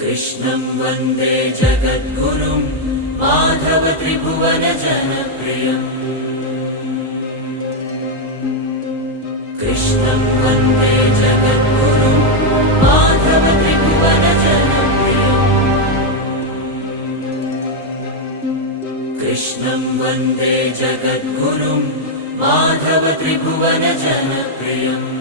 कृष्णं वन्दे जगद्गुरुं माधव त्रिभुवन जनप्रियम् कृष्णं वन्दे जगद्गुरुं माधव त्रिभुवन जनप्रियम् कृष्णं वन्दे जगद्गुरुं माधव त्रिभुवन जनप्रियम्